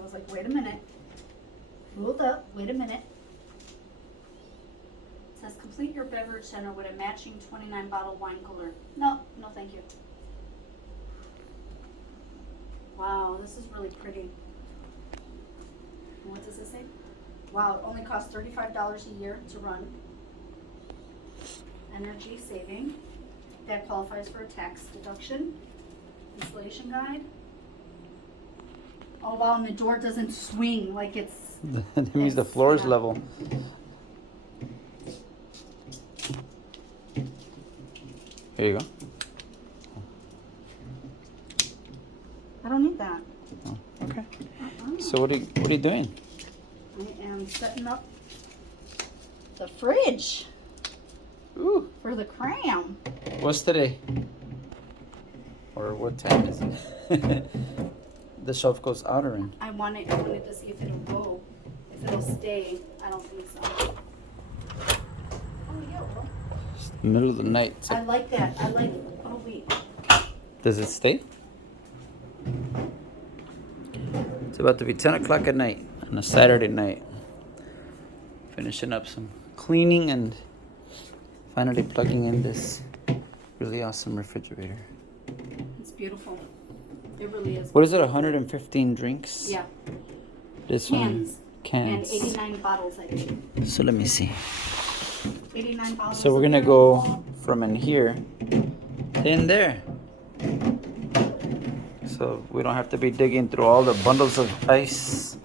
I was like, wait a minute. Hold up, wait a minute. It says complete your beverage center with a matching 29 bottle wine cooler. No, no thank you. Wow, this is really pretty. And what does it say? Wow, it only costs $35 a year to run. Energy saving. That qualifies for a tax deduction. Installation guide. Oh wow, and the door doesn't swing like it's... That means the floor is level. Here you go. I don't need that. Oh, okay. So what are you doing? I am setting up the fridge. Ooh. For the cram. What's today? Or what time is it? The shelf goes out or in? I wanted to see if it'll go. If it'll stay. I don't think so. Oh yeah, well. It's the middle of the night. So I like that. I like it. Oh wait. does it stay? It's about to be 10 o'clock at night on a Saturday night. Finishing up some cleaning and finally plugging in this really awesome refrigerator. It's beautiful. It really is. What is it, 115 drinks? Yeah. This Cans. one? Cans. And 89 bottles, I think. So let me see. 89 bottles. So we're gonna go from in here to in there. So we don't have to be digging through all the bundles of ice.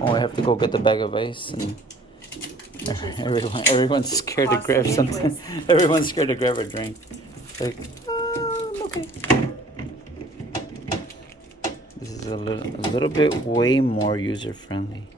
Or we have to go get the bag of ice and everyone's scared to grab something. Everyone's scared to grab a drink. Like, okay. This is a little bit way more user friendly.